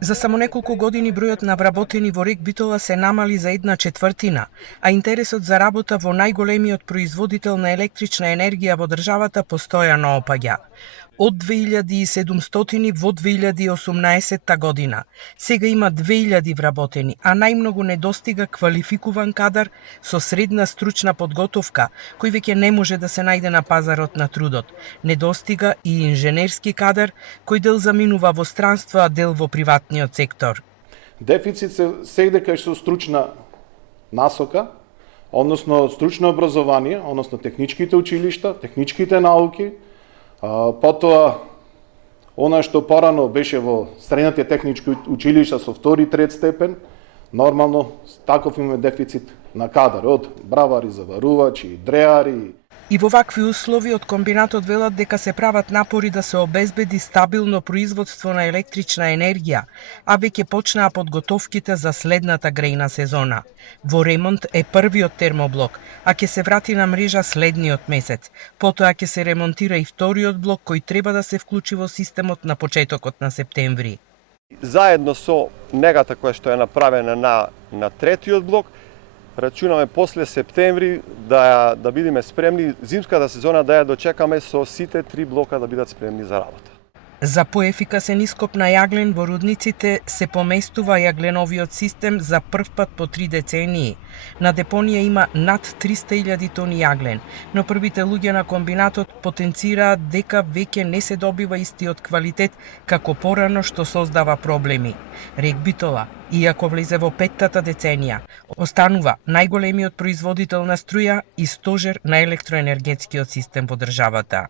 За само неколку години бројот на вработени во Рек Битола се намали за 1/4, а интересот за работа во најголемиот производител на електрична енергија во државата постојано опаѓа. Од 2700 во 2018 година. Сега има 2000 вработени, а најмногу недостига квалификуван кадар со средна стручна подготовка, кој веќе не може да се најде на пазарот на трудот. Недостига и инженерски кадар, кој дел заминува во странство, а дел во приватниот сектор. Дефицит се дека со стручна насока, односно стручно образование, односно техничките училишта, техничките науки, потоа она што порано беше во средните технички училишта со втори и трет степен, нормално таков имаме дефицит на кадар од бравари, заварувачи, дреари. И во вакви услови од комбинатот велат дека се прават напори да се обезбеди стабилно производство на електрична енергија, а веќе почнаа подготовките за следната грејна сезона. Во ремонт е првиот термоблок, а ќе се врати на мрежа следниот месец. Потоа ќе се ремонтира и вториот блок кој треба да се вклучи во системот на почетокот на септември. Заедно со негата која што е направена на третиот блок, рачунаме после септември да бидеме спремни зимската сезона да ја дочекаме со сите 3 блока да бидат спремни за работа. За поефикасен ископ на јаглен во рудниците се поместува јагленовиот систем за прв пат по 3 децении. На депонија има над 300.000 тони јаглен, но првите луѓе на комбинатот потенцираат дека веќе не се добива истиот квалитет како порано, што создава проблеми. Рек Битола, иако влезе во 5-тата деценија, останува најголемиот производител на струја и стожер на електроенергетскиот систем во државата.